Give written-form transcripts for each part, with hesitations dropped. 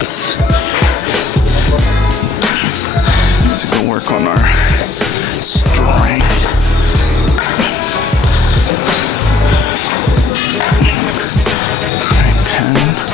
reps. So we can work on our strength. Alright, 10.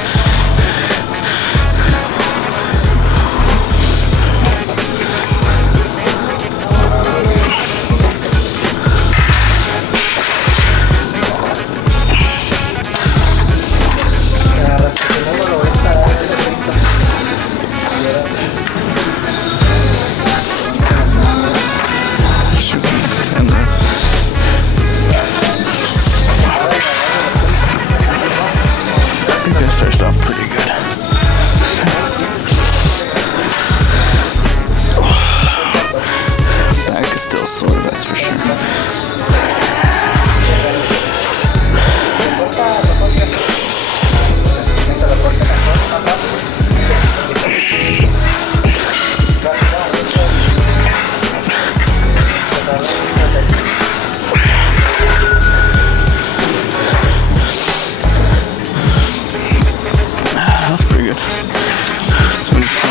Starts off pretty good. Back is still sore, that's for sure. That's pretty good. 75.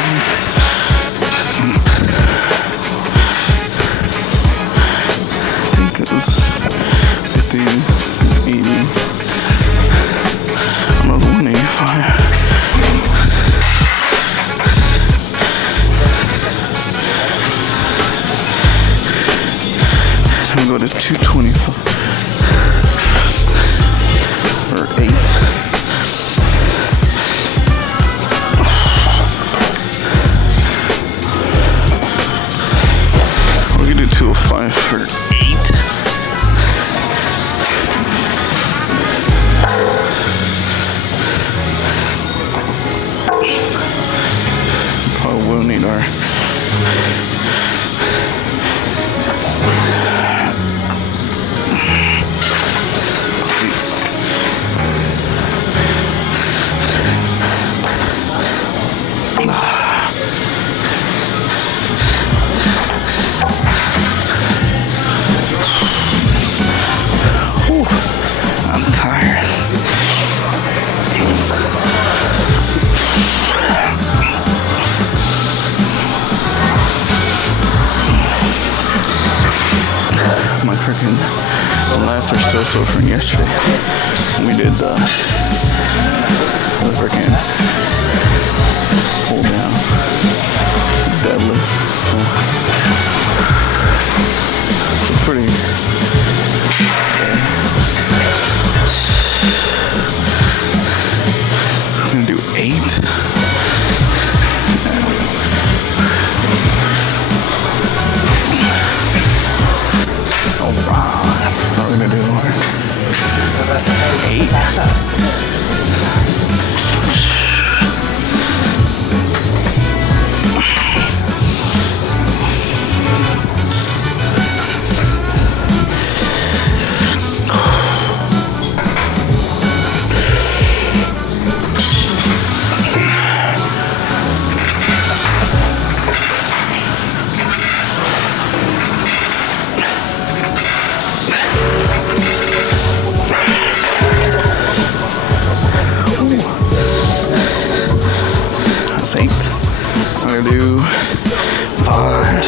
I think it was 50, 80. I was 185. So we go to 225 or 8. We can do 205 for 8. Probably will need our I'm tired. My freaking lats are still sore from yesterday. We did the freaking pull down deadlift. So it's pretty. I'm gonna do 8. Oh wow, that's probably gonna do more. 8. That's 8. I'm gonna do 5.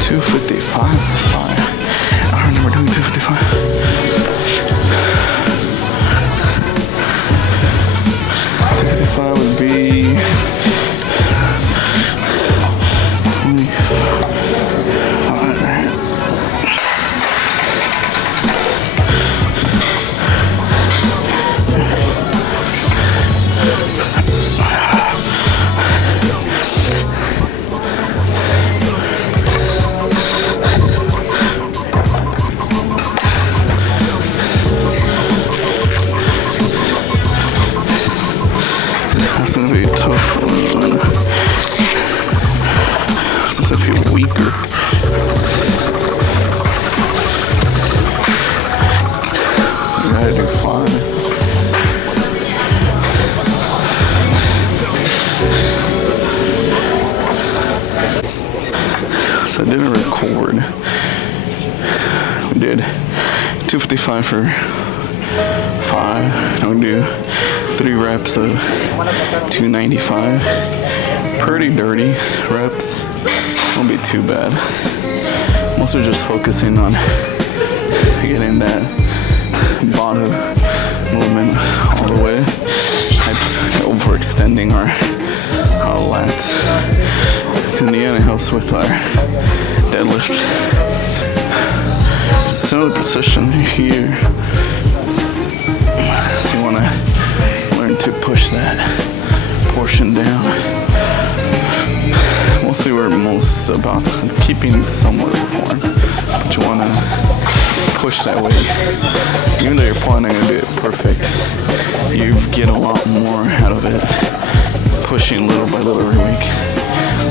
$255 or 5. I remember doing 255. $255 would be 25. That's gonna be a tough one. Since I feel weaker. I gotta do 5. So I didn't record. We did 255 for 5. And we do 3 reps of 295. Pretty dirty reps. Won't be too bad. Mostly just focusing on getting that bottom movement all the way. Overextending our lats. Because in the end it helps with our deadlift. Similar position here. So you want to learn to push that portion down. Mostly we're most about keeping somewhat of the form, but you want to push that weight. Even though you're probably not going to do it perfect, you get a lot more out of it, pushing little by little every week.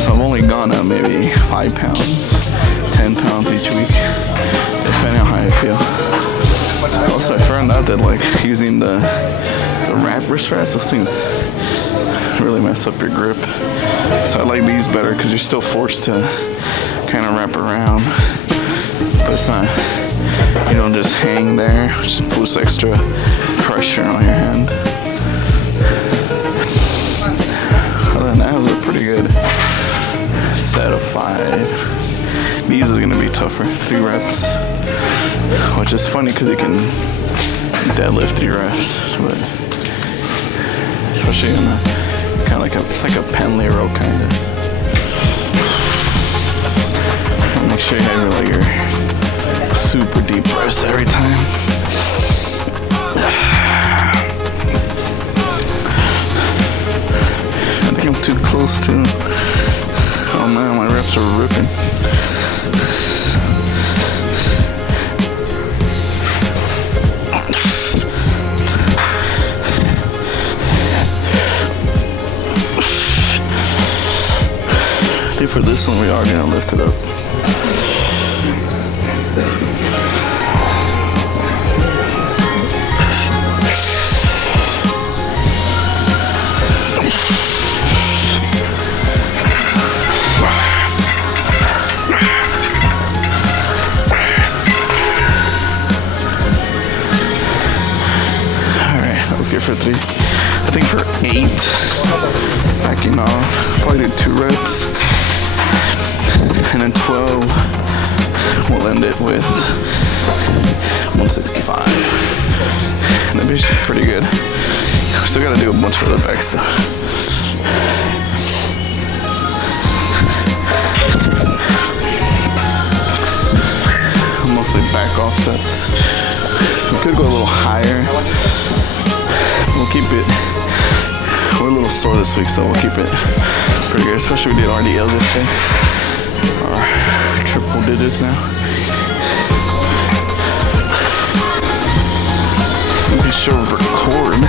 So I've only gone up maybe 5 pounds, 10 pounds each week, depending on how I feel. Also, I found out that like using the wrap wrist wraps, those things really mess up your grip. So I like these better because you're still forced to kind of wrap around, but it's not, you don't just hang there, just puts extra pressure on your hand. Other than that, it was a pretty good set of 5. These is going to be tougher, 3 reps, which is funny because you can deadlift 3 reps, but especially in the kind of like it's like a Penley row kind of. Make sure you have like your super deep breaths every time. I think I'm too close to. Oh man, my reps are ripping. I think for this one we are gonna lift it up. Alright, let's go for 3. I think for 8, backing off, probably do 2 reps. And then 12, we'll end it with 165. And that'd be pretty good. We still gotta do a bunch of other back stuff. Mostly back offsets. We could go a little higher. We'll keep it. We're a little sore this week, so we'll keep it pretty good. Especially we did RDL this day. Triple digits now. Be sure to record.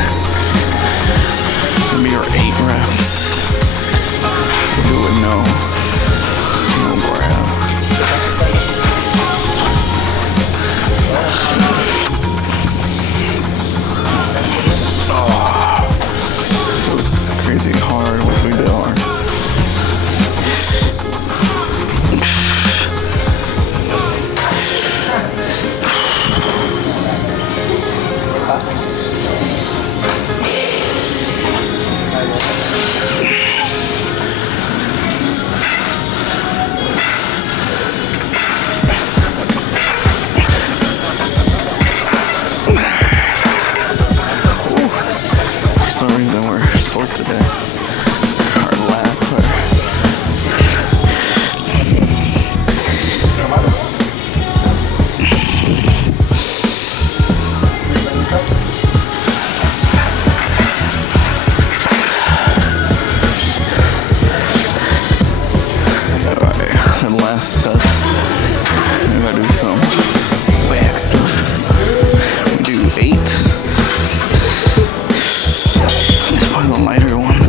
It's gonna be our 8 reps. We'll do it no grab. Oh, it was crazy hard once we did hard. For some reason we're sore today. Our lats are. Alright, so last sets. We gotta do some back stuff. We do 8. The lighter one.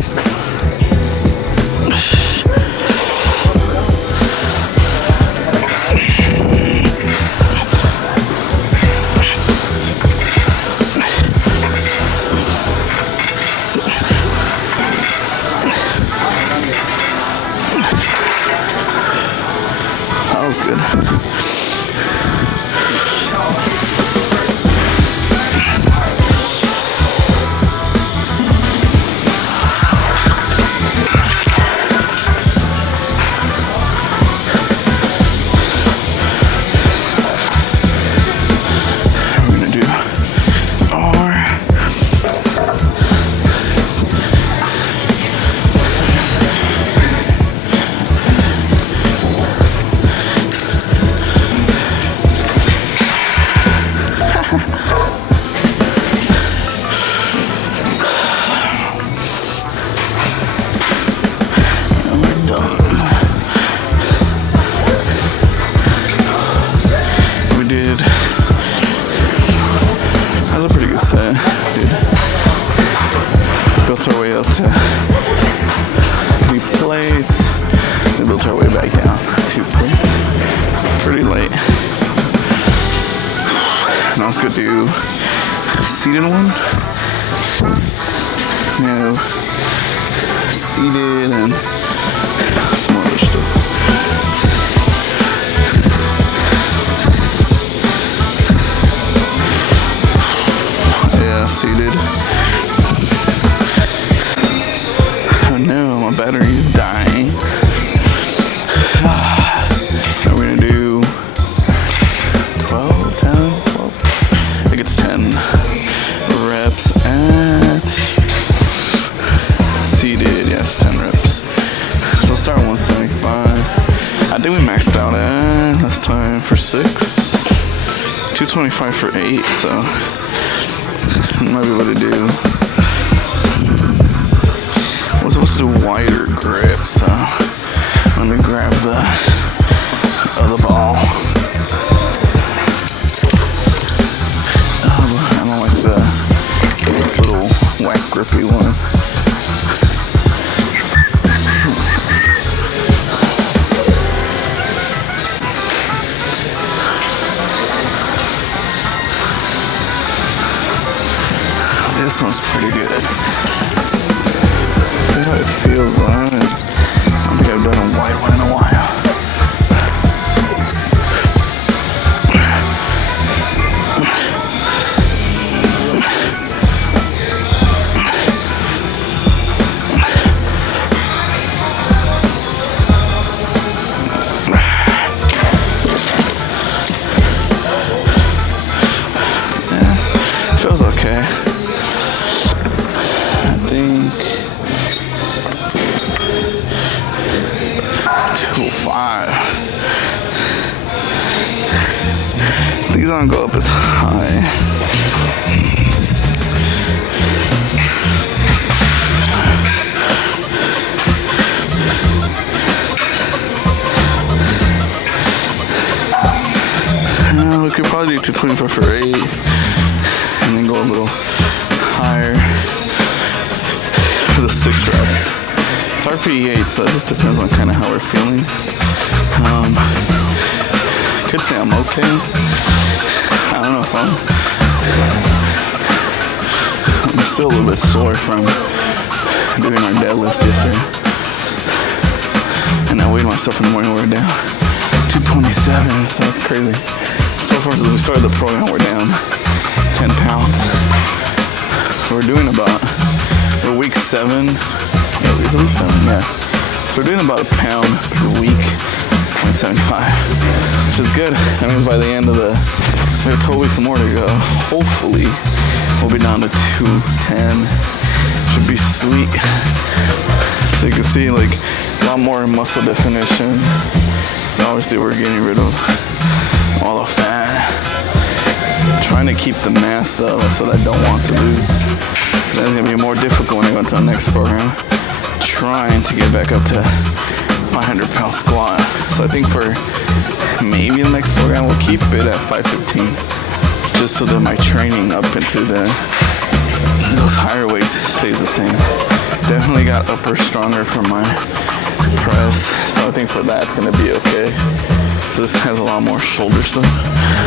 was good. Built our way up to 3 plates. We built our way back down 2 plates. Pretty late. Now let's go do a seated one. Seated and some other stuff. Seated. Oh no, my battery's dying. Now we're gonna do 12, 10, 12. I think it's 10 reps at seated. Yes, 10 reps. So we'll start at 175. I think we maxed out at last time for 6. 225 for 8, so might be able to do. I was supposed to do wider grip, so let me grab the other ball. I don't like this little whack grippy one. This one's pretty good. See how it feels, I don't think I've done a wide one in a while. Yeah, feels okay. I think 205. These aren't go up as high. We could probably do 225 for 8 and then go a little higher for the 6 reps. It's RPE 8, so it just depends on kind of how we're feeling. Could say I'm okay. I don't know if I'm still a little bit sore from doing our deadlifts yesterday. And I weighed myself in the morning, we're down 227, so that's crazy. So far since we started the program, we're down 10 pounds. So we're doing about, we're week 7. Yeah, is it week 7? Yeah. So we're doing about a pound per week, 0.75, which is good. That means by the end of we have 12 weeks more to go. Hopefully, we'll be down to 210. Should be sweet. So you can see like a lot more muscle definition. Obviously, we're getting rid of all the fat. Trying to keep the mass though, that's what I don't want to lose. So that's gonna be more difficult when I go into the next program. Trying to get back up to 500-pound squat. So I think for maybe the next program we'll keep it at 515, just so that my training up into those higher weights stays the same. Definitely got upper stronger for my press, so I think for that it's gonna be okay. So this has a lot more shoulder stuff,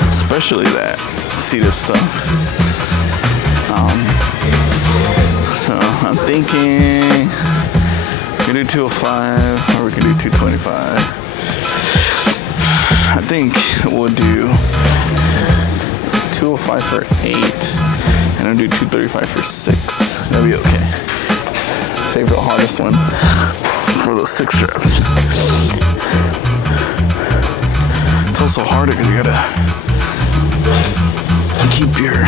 especially that seated stuff. So I'm thinking we can do 205 or we can do 225. think we'll do 205 for 8, and I'll do 235 for 6. That'll be okay. Save the hardest one for those 6 reps. It's also harder because you gotta keep your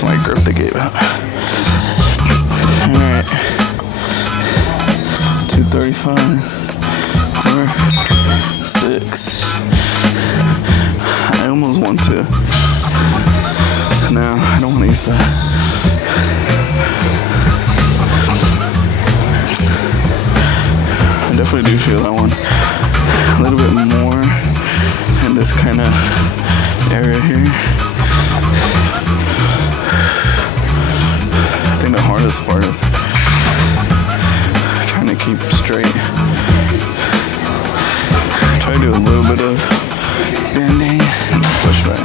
my grip they gave out. Alright. 235 for 6. I almost want to. No, I don't want to use that. I definitely do feel that one a little bit more in this kind of area here. I think the hardest part is trying to keep straight. Try to do a little bit of bending and push back.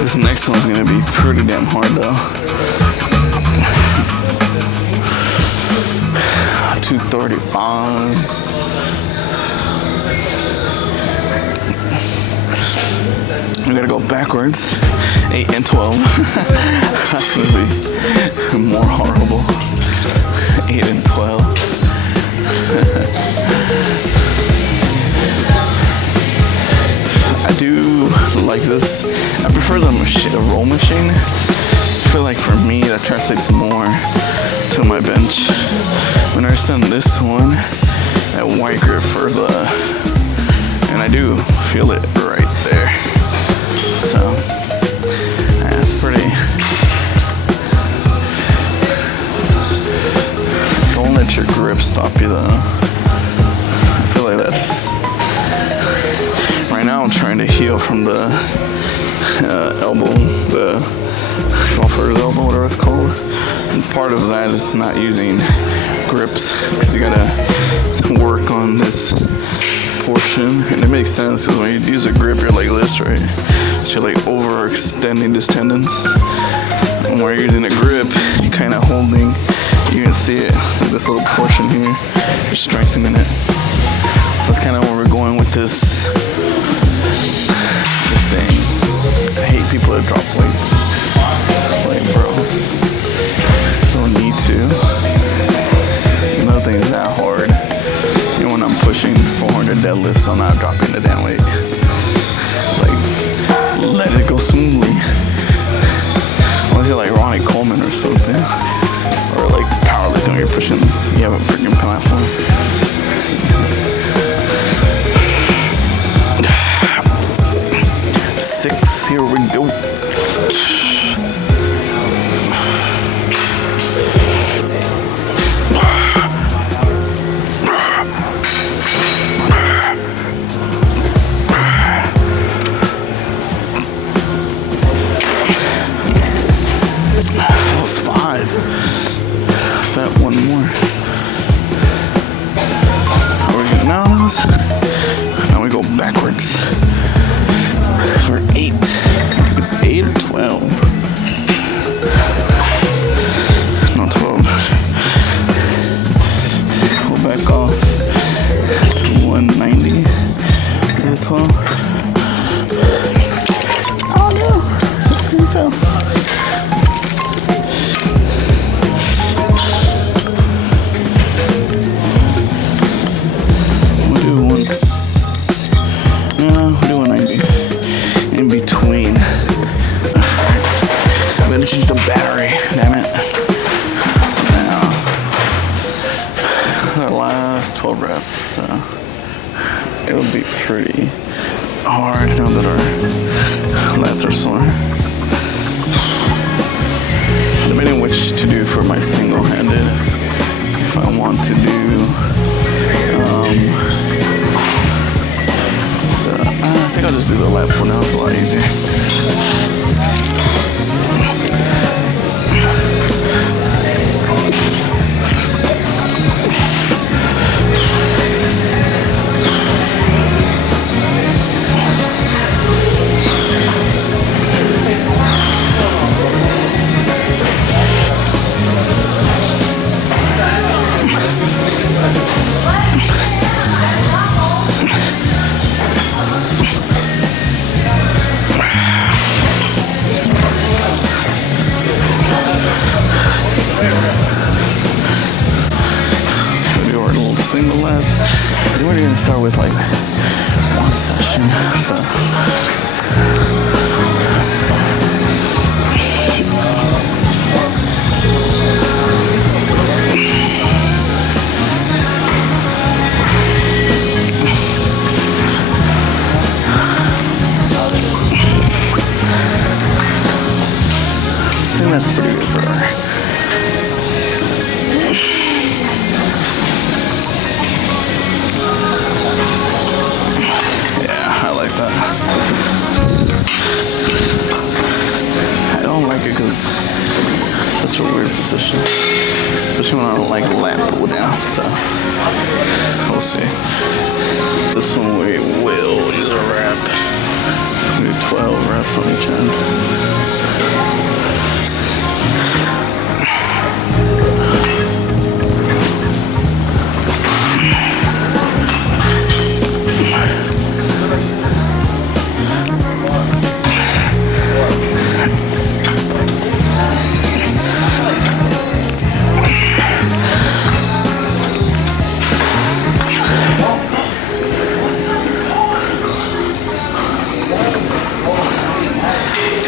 This next one's gonna be pretty damn hard though. 235. We gotta go backwards. 8 and 12. That's gonna be more horrible. 8 and 12. I do like this. I prefer the roll machine. I feel like for me that translates more to my bench. When I understand this one, that white grip for the, and I do feel it right there. So that's pretty. Don't let your grip stop you though. I feel like that's. Right now I'm trying to heal from the elbow, the golfer's elbow, whatever it's called. And part of that is not using grips because you gotta work on this portion, and it makes sense because when you use a grip you're like this, right? So you're like overextending this tendons, and when you're using a grip you're kind of holding, you can see it, this little portion here, you're strengthening it. That's kind of where we're going with this thing. I hate people that drop weights, like bros, still need to. Nothing is that hard. Even when I'm pushing 400 deadlifts, I'm not dropping the damn weight. It's like, let it go smoothly. Unless you're like Ronnie Coleman or something. Or like powerlifting where you're pushing, you have a freaking platform. 6, here we go. That was 5. Is that one more? Are we good? No, that was. Now we go backwards. For 8. I think it's 8 or 12. Not 12. Go back off to 190. Is it 12? Oh no! You fell. We'll do once. No, we'll do 190. In between. I'm gonna change the battery, damn it. So now, the last 12 reps, it'll be pretty hard. Now that our lats are sore. Debating which to do for my single-handed. If I want to do, I think I'll just do the lat pull now. It's a lot easier. Single lats. We're already gonna start with like one session, so. I think that's pretty good for her. I don't like it because it's such a weird position, especially when I don't like lat pull down, so we'll see. This one we will use a rep. We do 12 reps on each end.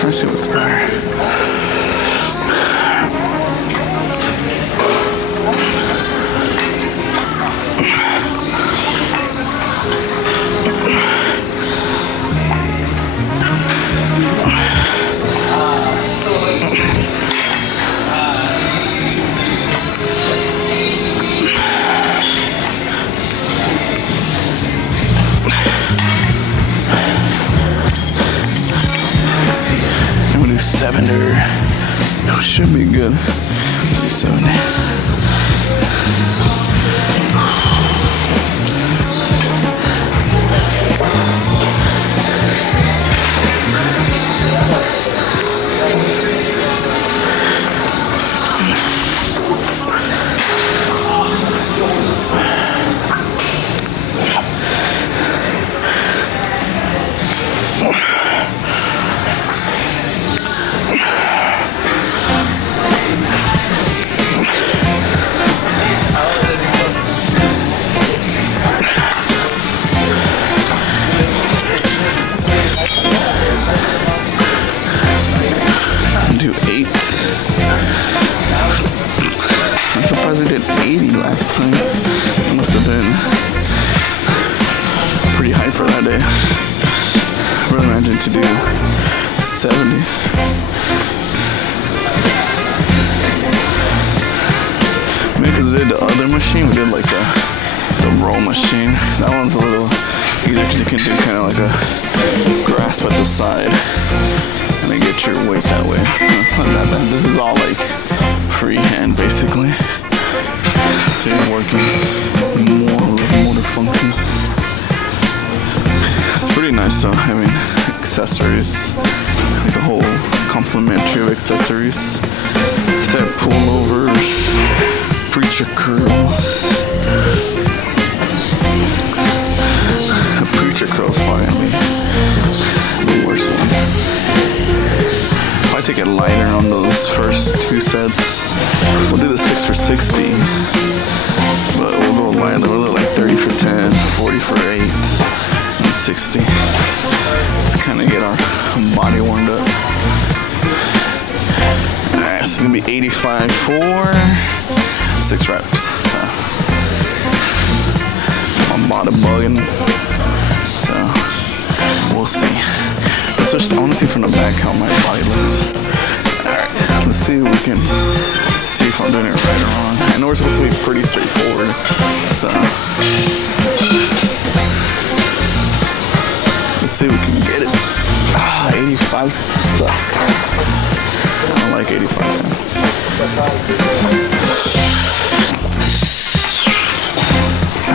Let's see what's better. Seven-er. Should be good. 70. Do 8. I'm surprised we did 80 last time. I must have been pretty hyper that day. I really imagined to do 70. Maybe because we did the other machine, we did like the roll machine. That one's a little easier because you can do kind of like a grasp at the side. And then get your weight that way. So it's not that bad. This is all like freehand basically. So you're working more with motor functions. It's pretty nice though, having accessories, like a whole complementary of accessories. Step pullovers, preacher curls. The preacher curls probably the worst one. I take it lighter on those first 2 sets. We'll do the 6 for 60, but we'll go lighter. We'll do like 30 for 10, 40 for 8, and 60. Just kind of get our body warmed up. Alright, so it's gonna be 85 for 6 reps. So my body bugging. So we'll see. I want to see from the back how my body looks. Alright, let's see if we can see if I'm doing it right or wrong. I know we're supposed to be pretty straightforward, so let's see if we can get it. 85's suck. I don't like 85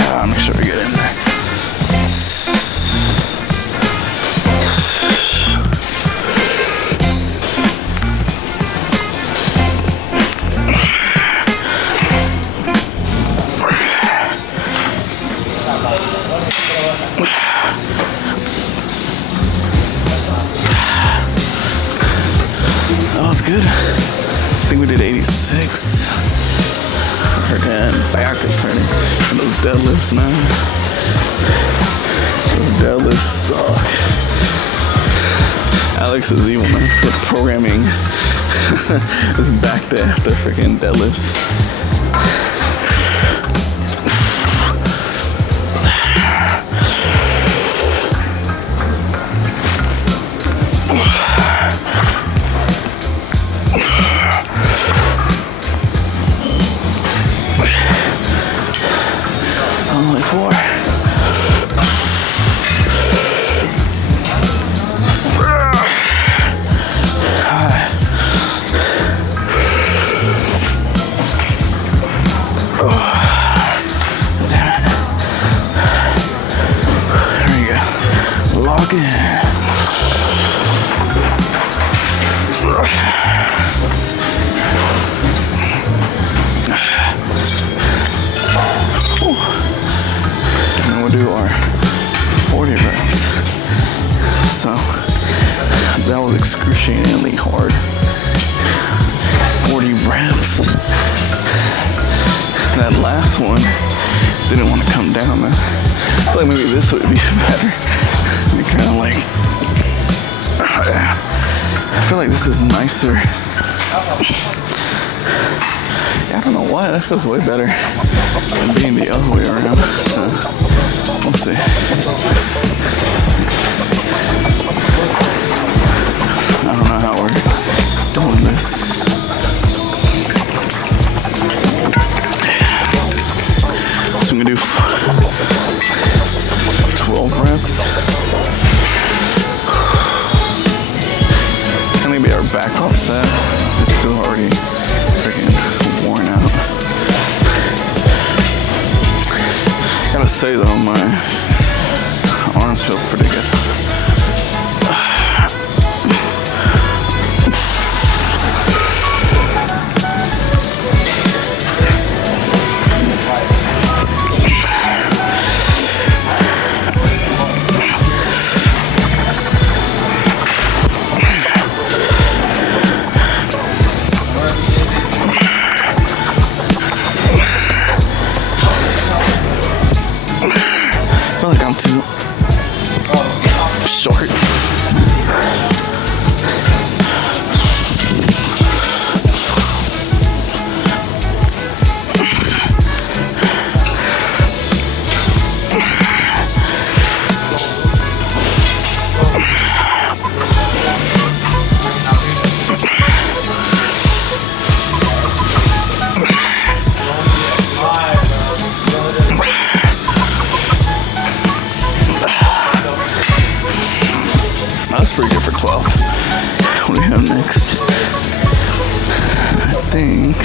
now. Make sure we get in there. That was good. I think we did 86. Freaking back is hurting. And those deadlifts, man. Those deadlifts suck. Alex is evil, man. For programming his back there after freaking deadlifts. Do our 40 reps. So that was excruciatingly hard. 40 reps. That last one didn't want to come down, man. I feel like maybe this would be better. Be kind of like, I feel like this is nicer. I don't know why, that feels way better than being the other way around, so we'll see. I don't know how we're doing this. So I'm gonna do 12 reps. It's gonna be our back off set. It's still already freaking worn out. Gotta say though, my arms feel pretty good. Too short. That's pretty good for 12. What do we have next? I think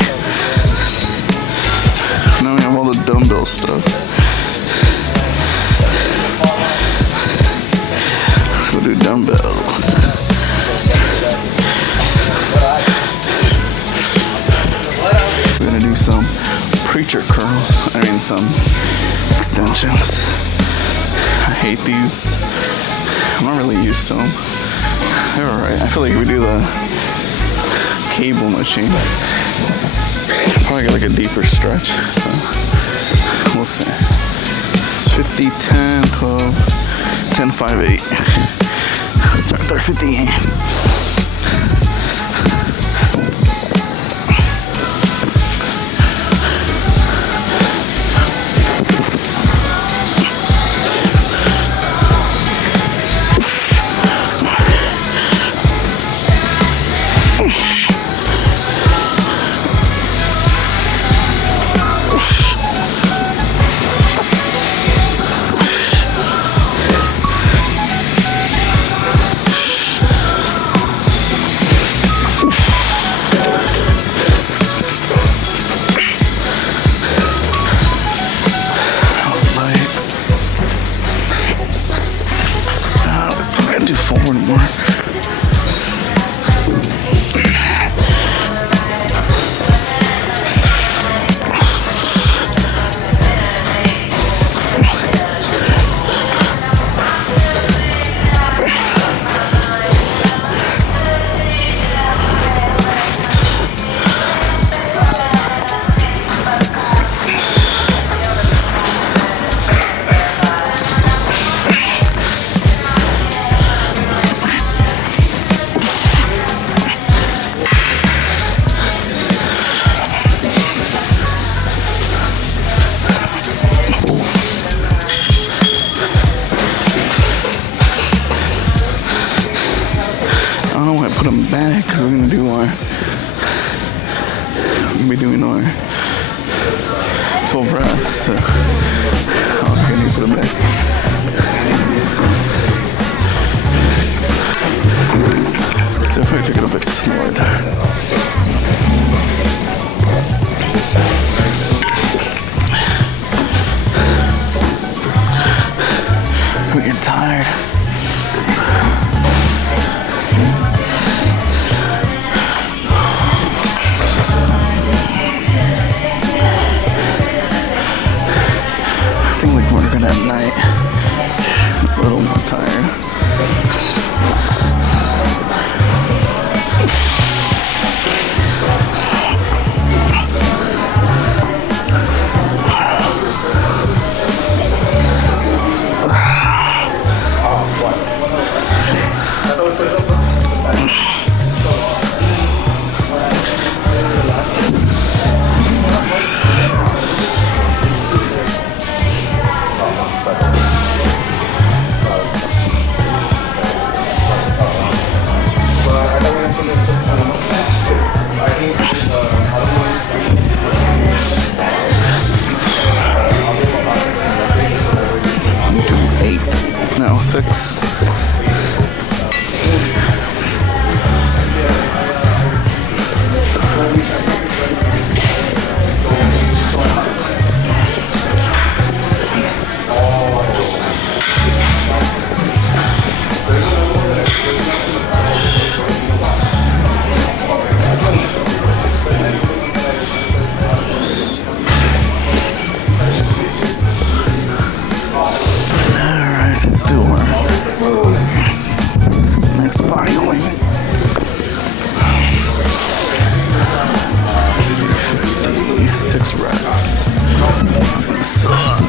now we have all the dumbbell stuff. We'll do dumbbells. We're gonna do some preacher curls. I mean some extensions. I hate these. I'm not really used to them. They're alright. I feel like if we do the cable machine, probably get like a deeper stretch. So we'll see. It's 50, 10, 12, 10, 5, 8. Let's start with our 50. don't want to put them back because we're gonna be doing our 12 reps. So I'm gonna put them back. Definitely take it a bit slower. We're getting tired. I think like we're gonna at night. A little more tired. No, 6. Next body weight. 56 reps. It's gonna suck.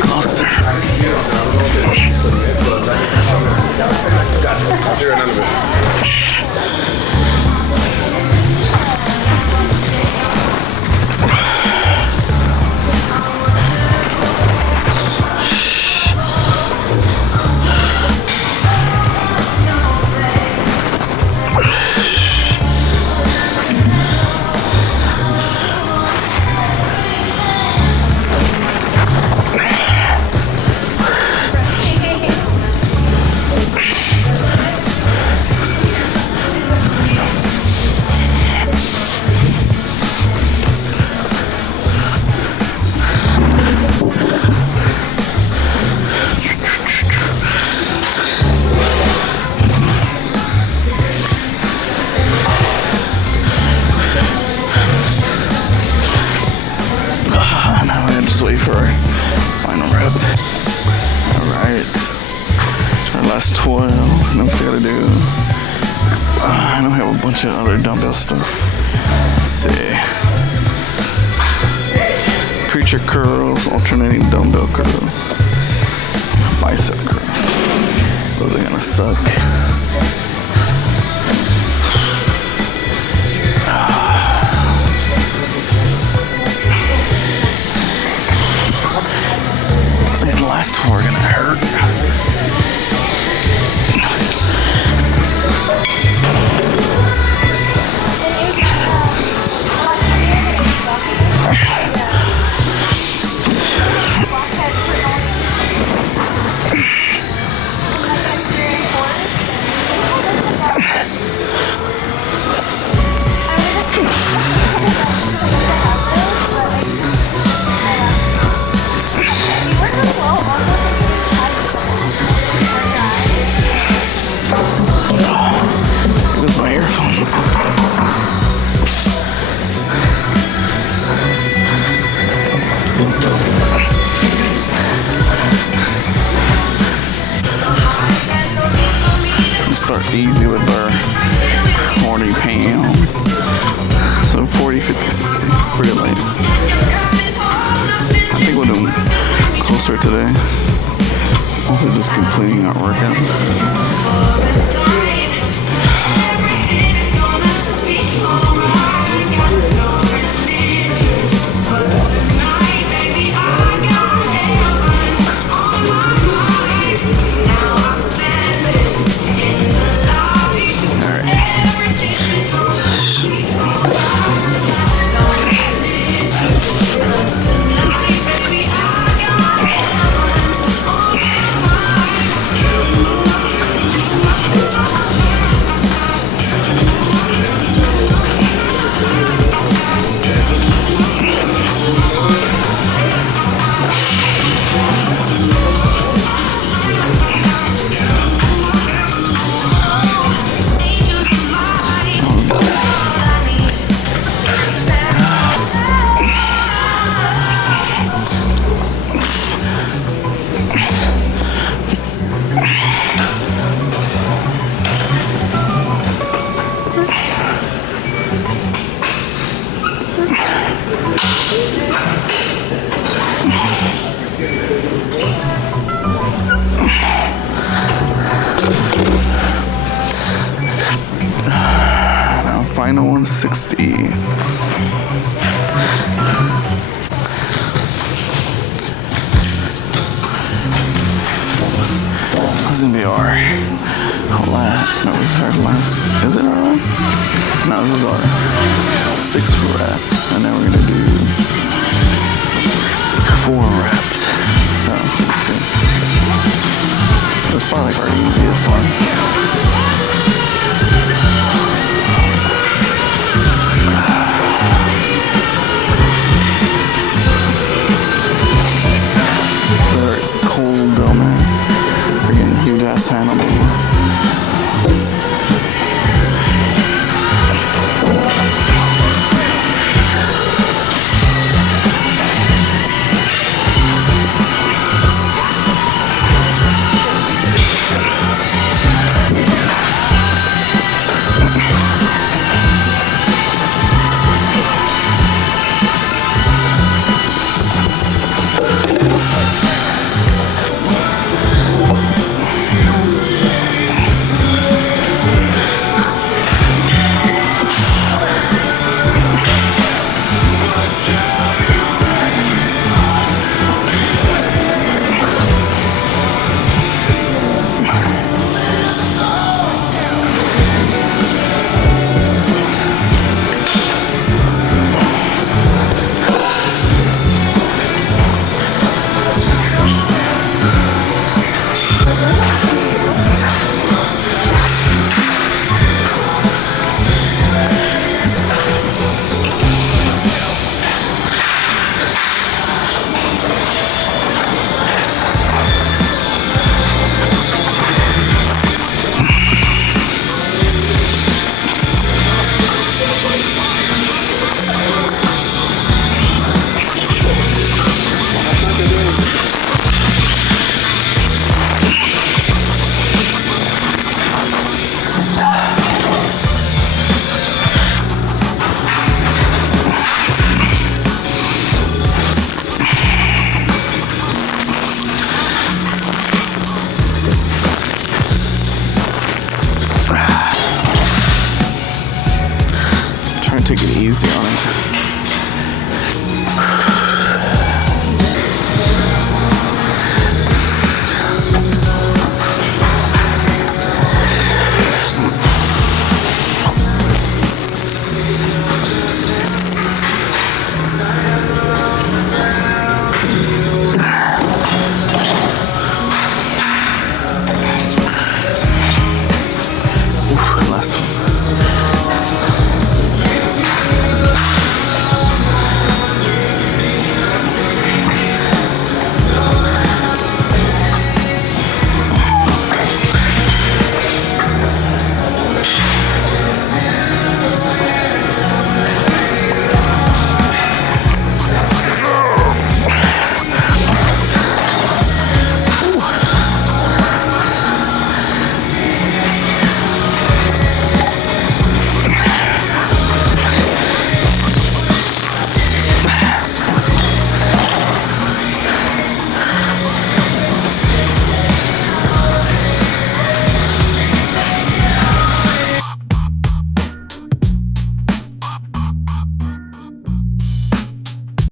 Closer. Wait for our final rep. Alright. Our last 12. And I'm still gotta do. I don't have a bunch of other dumbbell stuff. Let's see. Preacher curls, alternating dumbbell curls. Bicep curls. Those are gonna suck. Last 4 are gonna hurt. Start easy with our 40 pounds. So 40, 50, 60 is pretty light. I think we'll do closer today. It's also just completing our workouts. to 160. This is gonna be our lat. No, this is our last. Is it our last? No, this is our 6 reps, and then we're gonna do 4 reps. So let's see. That's probably like our easiest one. It's cold though, man. We're getting huge ass fan on these. Take it easy on it.